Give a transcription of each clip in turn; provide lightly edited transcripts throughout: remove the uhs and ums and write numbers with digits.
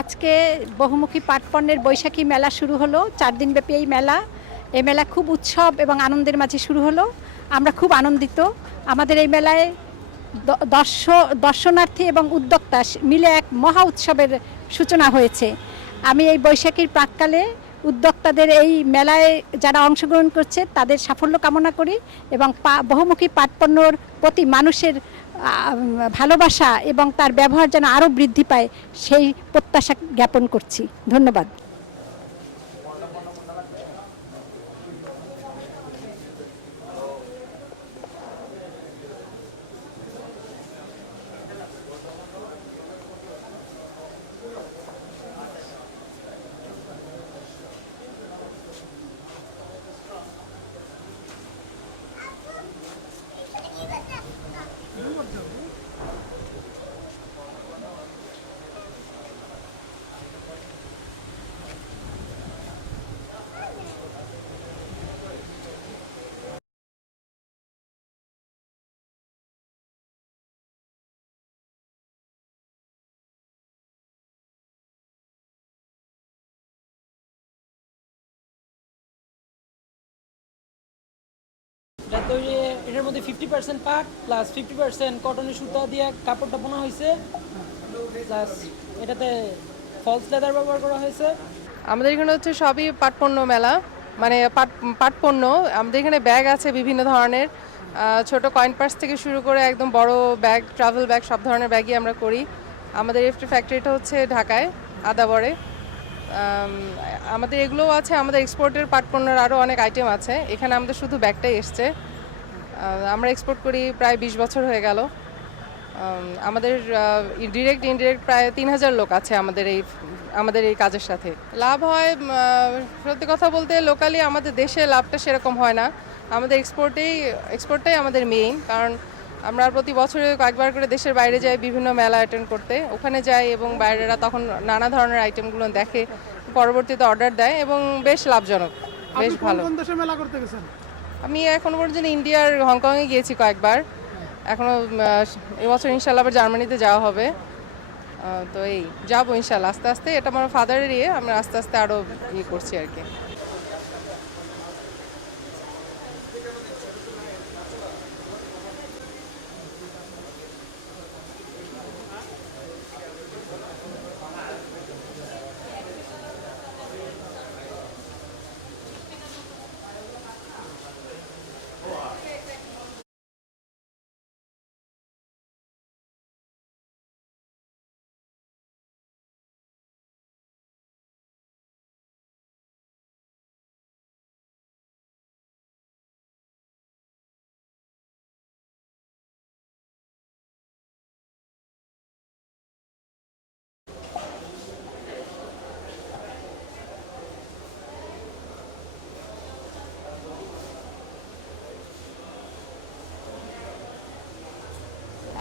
আজকে বহুমুখী পাটপণ্যের বৈশাখী মেলা শুরু হলো। 4 দিনব্যাপী এই মেলা খুব উৎসব এবং আনন্দের মাঝে শুরু হলো। আমরা খুব আনন্দিত। আমাদের এই মেলায় দর্শনার্থী এবং উদ্যোক্তা মিলে এক মহা উৎসবের সূচনা হয়েছে। আমি এই বৈশাখীর প্রাক্কালে উদ্যোক্তাদের এই মেলায় যারা অংশগ্রহণ করছে তাদের সাফল্য কামনা করি এবং বহুমুখী পাটপণ্যর প্রতি মানুষের ভালোবাসা এবং তার ব্যবহার যেন আরও বৃদ্ধি পায় সেই প্রত্যাশা জ্ঞাপন করছি। ধন্যবাদ। এটার মধ্যে 50% পাট প্লাস 50% কটনের সুতা দিয়ে কাপড়টা বোনা হয়েছে, প্লাস এটাতে ফলস লেদার ব্যবহার করা হয়েছে। আমাদের এখানে হচ্ছে সবই পাটপণ্য মেলা, মানে পাটপণ্য। আমাদের এখানে ব্যাগ আছে বিভিন্ন ধরনের, ছোট কয়েন পার্স থেকে শুরু করে একদম বড় ব্যাগ, ট্রাভেল ব্যাগ, সব ধরনের ব্যাগই আমরা করি। আমাদের ফ্যাক্টরিটা হচ্ছে ঢাকায় আদাবরে। আমাদের এগুলোও আছে, আমাদের এক্সপোর্টের পাটপণ্যের আরও অনেক আইটেম আছে। এখানে আমাদের শুধু ব্যাগটাই এসছে। আমরা এক্সপোর্ট করি প্রায় 20 বছর হয়ে গেল। আমাদের ডিরেক্ট ইনডিরেক্ট প্রায় 3000 লোক আছে আমাদের এই কাজের সাথে। লাভ হয়, সত্যি কথা বলতে লোকালি আমাদের দেশে লাভটা সেরকম হয় না। আমাদের এক্সপোর্টটাই আমাদের মেইন, কারণ আমরা প্রতি বছরে কয়েকবার করে দেশের বাইরে যাই বিভিন্ন মেলা অ্যাটেন্ড করতে। ওখানে যাই এবং বাইরেরা তখন নানা ধরনের আইটেমগুলো দেখে, পরবর্তীতে অর্ডার দেয় এবং বেশ লাভজনক, বেশ ভালো। কোন দেশে মেলা করতে গেছেন? আমি এখনো পর্যন্ত ইন্ডিয়ার হংকংয়ে গিয়েছি কয়েকবার। এখনও এবছর ইনশাল্লাহ আবার জার্মানিতে যাওয়া হবে। তো এই যাবো ইনশাল্লাহ আস্তে আস্তে। এটা আমার ফাদারের আমরা আস্তে আস্তে আরও করছি আর কি।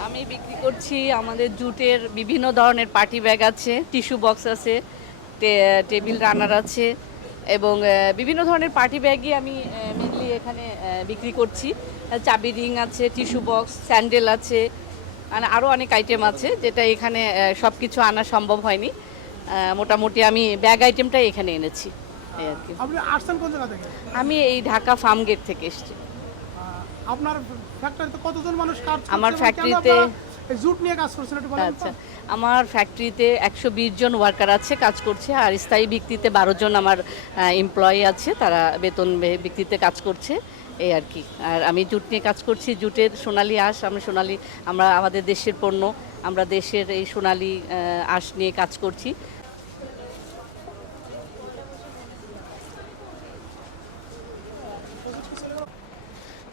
আমি বিক্রি করছি আমাদের জুটের বিভিন্ন ধরনের পার্টি ব্যাগ আছে, টিস্যু বক্স আছে, টেবিল রানার আছে এবং বিভিন্ন ধরনের পার্টি ব্যাগই আমি মেনলি এখানে বিক্রি করছি। চাবি রিং আছে, টিস্যু বক্স, স্যান্ডেল আছে, মানে আরও অনেক আইটেম আছে যেটা এখানে সব কিছু আনা সম্ভব হয়নি। মোটামুটি আমি ব্যাগ আইটেমটাই এখানে এনেছি এই আর কি। আপনি আসছেন কোন জায়গা থেকে? আমি এই ঢাকা ফার্ম গেট থেকে এসেছি। আপনার ফ্যাক্টরিতে কতজন মানুষ কাজ করছে? আমার ফ্যাক্টরিতে জুট নিয়ে কাজ করছেন একটু বলেন। আচ্ছা, আমার ফ্যাক্টরিতে 120 জন ওয়ার্কার আছে, কাজ করছে। আর স্থায়ী ভিত্তিতে 12 জন আমার এমপ্লয়ি আছে, তারা বেতন ভিত্তিতে কাজ করছে এই আর কি। আর আমি জুট নিয়ে কাজ করছি, জুটের সোনালী আঁশ। আমরা আমাদের দেশের পণ্য, আমরা দেশের এই সোনালী আঁশ নিয়ে কাজ করছি।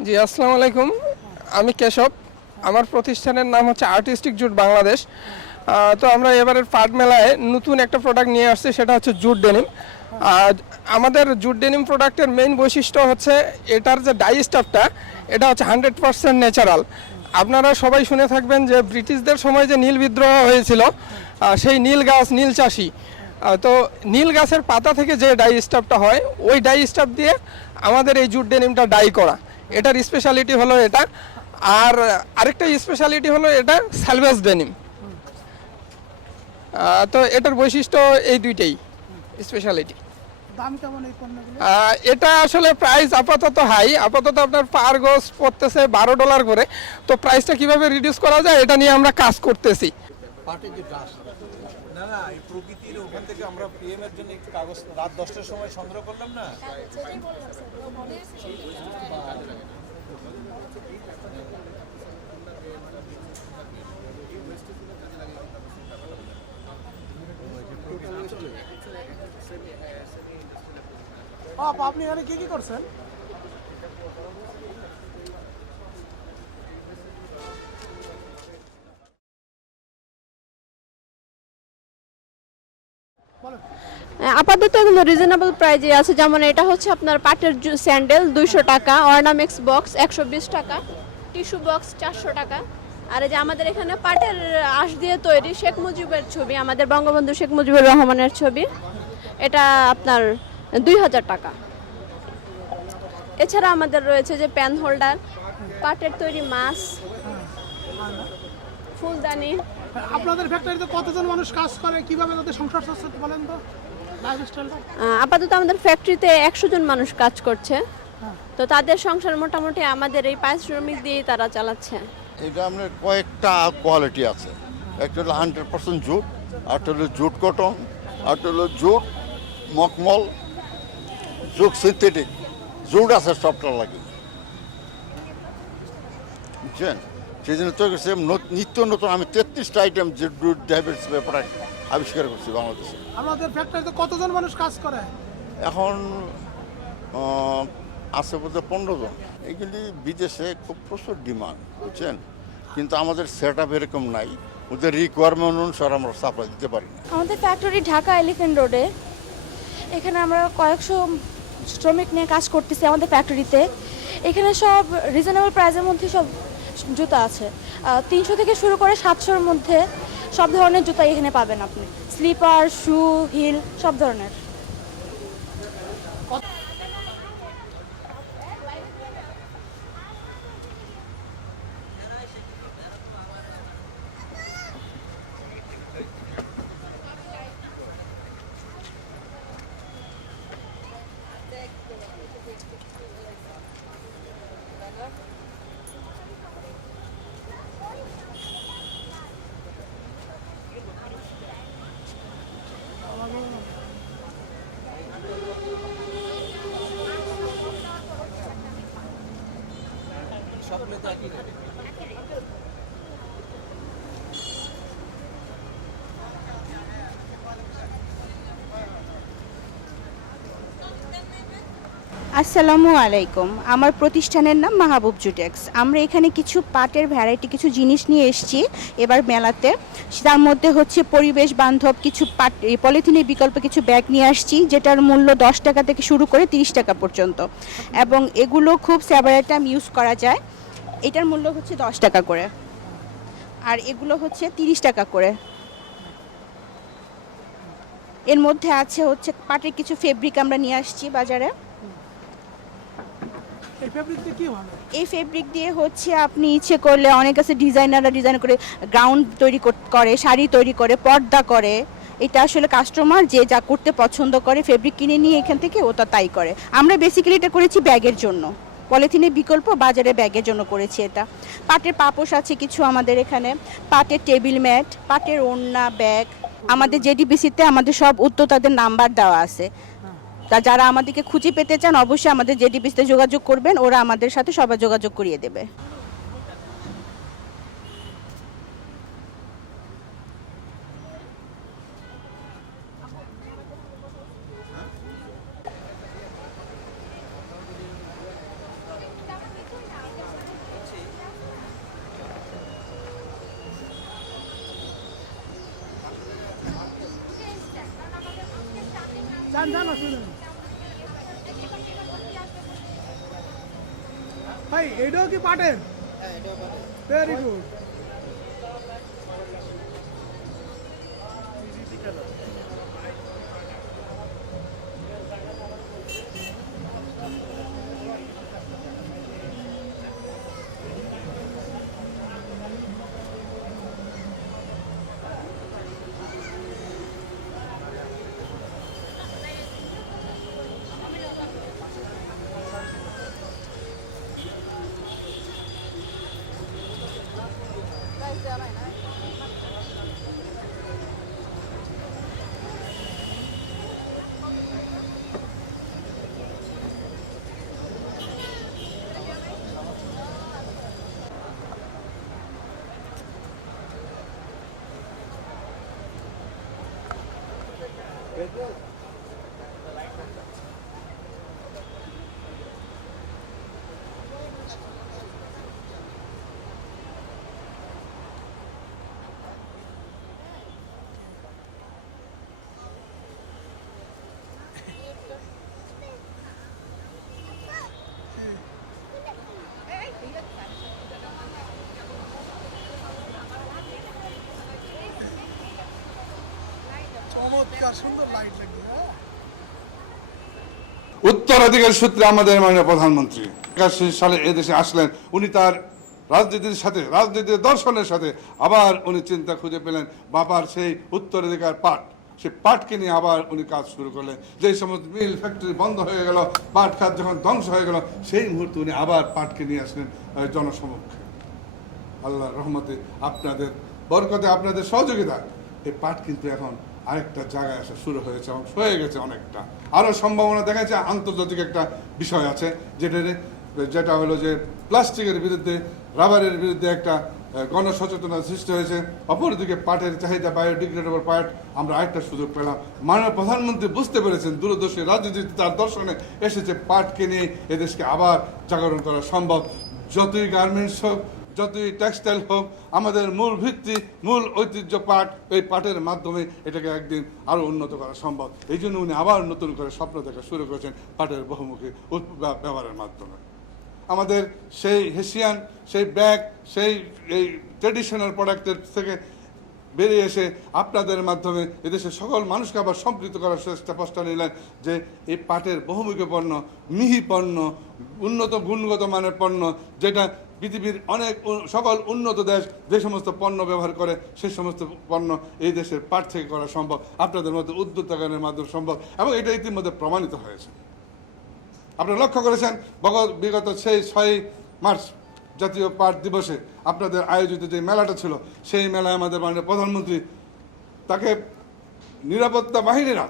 জি, আসসালামু আলাইকুম। আমি কেশব। আমার প্রতিষ্ঠানের নাম হচ্ছে আর্টিস্টিক জুট বাংলাদেশ। তো আমরা এবারের পাট মেলায় নতুন একটা প্রোডাক্ট নিয়ে আসছি, সেটা হচ্ছে জুট ডেনিম। আমাদের জুট ডেনিম প্রোডাক্টের মেইন বৈশিষ্ট্য হচ্ছে এটার যে ডাই স্টাফটা, এটা হচ্ছে 100% ন্যাচারাল। আপনারা সবাই শুনে থাকবেন যে ব্রিটিশদের সময় যে নীল বিদ্রোহ হয়েছিল, সেই নীল গাছ, নীল চাষি, তো নীল গাছের পাতা থেকে যে ডাই স্টাফটা হয়, ওই ডাই স্টাফ দিয়ে আমাদের এই জুট ডেনিমটা ডাই করা। এটার স্পেশালিটি হলো এটা। আর আরেকটা স্পেশালিটি হলো এটা স্যালভেজ ডেনিম। তো এটার বৈশিষ্ট্য এই দুইটাই স্পেশালিটি। দাম কেমন এই পণ্যগুলো? এটা আসলে প্রাইস আপাতত হাই, আপাতত আপনার পার গজ পড়তেছে $12 করে। তো প্রাইসটা কিভাবে রিডিউস করা যায় এটা নিয়ে আমরা কাজ করতেছি। পাটের যে ডাস, না না এই প্রকৃতির ওখান থেকে আমরা পিএম এর জন্য একটু কাগজ রাত 10টার সময় সংগ্রহ করলাম না। আপনি এখানে কি কি করছেন? আপাতত এগুলো রিজনেবল প্রাইজে আছে, যেমন এটা হচ্ছে আপনার পাটের স্যান্ডেল 200 টাকা, অর্নামেক্স বক্স 120 টাকা, টিস্যু বক্স 400 টাকা। আর এই যে আমাদের এখানে পাটের আঁশ দিয়ে তৈরি শেখ মুজিবের ছবি, আমাদের বঙ্গবন্ধু শেখ মুজিবুর রহমানের ছবি, এটা আপনার 2000 টাকা। এছাড়া আমাদের রয়েছে যে প্যান হোল্ডার, পাটের তৈরি মাছ, ফুলদানি। আপনাদের ফ্যাক্টরিতে কতজন মানুষ কাজ করে, কিভাবে তাদের সংসার চলছে বলেন তো? লাইফস্টাইলটা আপাতত আমাদের ফ্যাক্টরিতে 100 জন মানুষ কাজ করছে, তো তাদের সংসার মোটামুটি আমাদের এই পারিশ্রমিক দিয়ে তারা চালাচ্ছে। এটা আপনার কয়েকটা কোয়ালিটি আছে, একটা হলো 100% জুট, আরটা হলো জুট কটন, আরটা হলো জুট মকমল, জুট সিনথেটিক, জুট আছে সবটা লাগে, বুঝছেন? সেই জন্য তো নিত্য নতুন আমি 33টা আইটেম যে জুট ডাইভার্স ব্যাপারে আবিষ্কার করছি বাংলাদেশে। আপনাদের ফ্যাক্টরিতে কতজন মানুষ কাজ করে? এখন আছে বোধহয় 15 জন। এগুলি বিদেশে খুব প্রচুর ডিমান্ড, বুঝছেন, কিন্তু আমাদের সেট আপ এরকম নাই, ওদের রিকোয়ারমেন্ট অনুসারে আমরা সাপ্লাই দিতে পারি না। আমাদের ফ্যাক্টরি ঢাকা এলিফ্যান্ট রোডে, এখানে আমরা কয়েকশো শ্রমিক নিয়ে কাজ করতেছি আমাদের ফ্যাক্টরিতে। এখানে সব রিজনেবল প্রাইসের মধ্যে সব জুতা আছে, 300 থেকে শুরু করে 700-র মধ্যে সব ধরনের জুতা এখানে পাবেন আপনি, স্লিপার, শু, হিল সব ধরনের। সকলে তো একই রেট। আসসালামু আলাইকুম, আমার প্রতিষ্ঠানের নাম মাহবুব জুটেক্স। আমরা এখানে কিছু পাটের ভ্যারাইটি কিছু জিনিস নিয়ে এসেছি এবার মেলাতে। তার মধ্যে হচ্ছে পরিবেশ বান্ধব কিছু পাট পলিথিনের বিকল্প কিছু ব্যাগ নিয়ে আসছি, যেটার মূল্য 10 টাকা থেকে শুরু করে 30 টাকা পর্যন্ত, এবং এগুলো খুব সেভারেল টাইম ইউজ করা যায়। এটার মূল্য হচ্ছে 10 টাকা করে, আর এগুলো হচ্ছে 30 টাকা করে। এর মধ্যে আছে হচ্ছে পাটের কিছু ফেব্রিক আমরা নিয়ে আসছি বাজারে। এই ফেব্রিক দিয়ে হচ্ছে আপনি ইচ্ছে করলে অনেক আছে ডিজাইনাররা ডিজাইন করে গ্রাউন্ড তৈরি করে, শাড়ি তৈরি করে, পর্দা করে। এটা আসলে কাস্টমার যে যা করতে পছন্দ করে ফেব্রিক কিনে নিয়ে এখান থেকে ওটা তাই করে। আমরা বেসিক্যালি এটা করেছি ব্যাগের জন্য, পলিথিনের বিকল্প বাজারে ব্যাগের জন্য করেছি এটা। পাটের পাপোশ আছে কিছু আমাদের এখানে, পাটের টেবিল ম্যাট, পাটের ওড়না, ব্যাগ। আমাদের জেডিপিসিতে আমাদের সব উদ্যোক্তাদের নাম্বার দেওয়া আছে, তা যারা আমাদেরকে খুঁজে পেতে চান অবশ্যই আমাদের জেডিপিসিতে যোগাযোগ করবেন, ওরা আমাদের সাথে সবাই যোগাযোগ করিয়ে দেবে। ভাই এটাও কি পাটের? Very good. চমৎকার সুন্দর লাইট লাগবে। উত্তরাধিকার সূত্রে আমাদের মাননীয় প্রধানমন্ত্রী 81 সালে এদেশে আসলেন। উনি তার রাজনীতির সাথে, রাজনীতির দর্শনের সাথে আবার উনি চিন্তা খুঁজে পেলেন বাবার সেই উত্তরাধিকার পাট, সেই পাটকে নিয়ে আবার উনি কাজ শুরু করলেন। যে সমস্ত মিল ফ্যাক্টরি বন্ধ হয়ে গেল, পাট খাত যখন ধ্বংস হয়ে গেল, সেই মুহূর্তে উনি আবার পাটকে নিয়ে আসলেন জনসমক্ষে। আল্লাহর রহমতে, আপনাদের বরকতে, আপনাদের সহযোগিতা, এই পাট কিন্তু এখন আরেকটা জায়গায় আসা শুরু হয়েছে এবং হয়ে গেছে অনেকটা। আরও সম্ভাবনা দেখা যাচ্ছে। আন্তর্জাতিক একটা বিষয় আছে যেটা হলো যে প্লাস্টিকের বিরুদ্ধে, রাবারের বিরুদ্ধে একটা গণসচেতনতা সৃষ্টি হয়েছে। অপরদিকে পাটের চাহিদা, বায়োডিগ্রেডেবল পাট, আমরা আরেকটা সুযোগ পেলাম। মাননীয় প্রধানমন্ত্রী বুঝতে পেরেছেন, দূরদর্শী রাজনীতিতে তার দর্শনে এসেছে পাটকে নিয়ে এদেশকে আবার জাগরণ করা সম্ভব। যতই গার্মেন্টস হোক, যতই টেক্সটাইল হোক, আমাদের মূল ভিত্তি, মূল ঐতিহ্য পাট। এই পাটের মাধ্যমে এটাকে একদিন আরও উন্নত করা সম্ভব। এই জন্য উনি আবার নতুন করে স্বপ্ন দেখা শুরু করেছেন পাটের বহুমুখী ব্যবহারের মাধ্যমে। আমাদের সেই হেসিয়ান, সেই ব্যাগ, সেই এই ট্রেডিশনাল প্রোডাক্টের থেকে বেরিয়ে এসে আপনাদের মাধ্যমে এদেশের সকল মানুষকে আবার সম্পৃক্ত করার চেষ্টা নিলেন যে এই পাটের বহুমুখী পণ্য, মিহি পণ্য, উন্নত গুণগত মানের পণ্য, যেটা পৃথিবীর অনেক সকল উন্নত দেশ যে সমস্ত পণ্য ব্যবহার করে, সেই সমস্ত পণ্য এই দেশের পাট থেকে করা সম্ভব, আপনাদের মধ্যে উদ্যোক্তাগণের মাধ্যমে সম্ভব, এবং এটা ইতিমধ্যে প্রমাণিত হয়েছে। আপনারা লক্ষ্য করেছেন বিগত সেই 6 মার্চ জাতীয় পাট দিবসে আপনাদের আয়োজিত যে মেলাটা ছিল, সেই মেলায় আমাদের মাননীয় প্রধানমন্ত্রী, তাকে নিরাপত্তা বাহিনীরা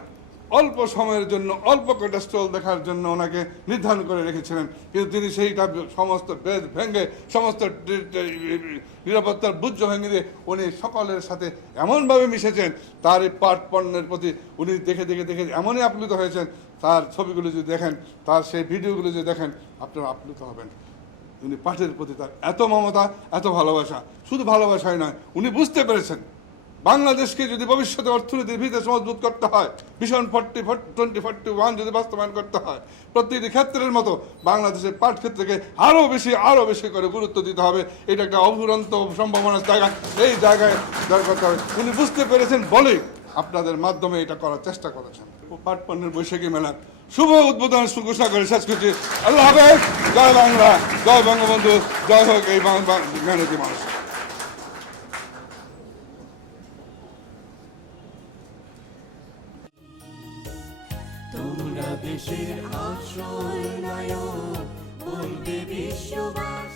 অল্প সময়ের জন্য অল্প কটা স্টল দেখার জন্য ওনাকে নির্ধারণ করে রেখেছিলেন, কিন্তু তিনি সেইটা সমস্ত বেদ ভেঙে, সমস্ত নিরাপত্তার বুঝ ভেঙে দিয়ে উনি সকলের সাথে এমনভাবে মিশেছেন, তার এই পাট পণ্যের প্রতি উনি দেখে দেখে দেখে এমনই আপ্লুত হয়েছেন। তার ছবিগুলো যদি দেখেন, তার সেই ভিডিওগুলো যদি দেখেন, আপনারা আপ্লুত হবেন। উনি পাটের প্রতি তার এত মমতা, এত ভালোবাসা, শুধু ভালোবাসাই নয়, উনি বুঝতে পেরেছেন বাংলাদেশকে যদি ভবিষ্যতে অর্থনীতির ভিত্তি মজবুত করতে হয়, ভিশন 2041 যদি বাস্তবায়ন করতে হয়, প্রতিটি ক্ষেত্রের মতো বাংলাদেশের পাট ক্ষেত্রকে আরও বেশি করে গুরুত্ব দিতে হবে। এটা একটা অফুরন্ত সম্ভাবনার জায়গা, এই জায়গায় দরকার করতে হবে। উনি বুঝতে পেরেছেন বলে আপনাদের মাধ্যমে এটা করার চেষ্টা করেছেন। পাট পণ্যের বৈশাখী মেলার শুভ উদ্বোধন ঘোষণা করে শেষ করছি। আল্লাহ হাফেজ। জয় বাংলা, জয় বঙ্গবন্ধু, জয় হোক এই মেহনতি মানুষ। তোমরা দেশের আসল নায়ক, বলবে বিশ্ববাসী।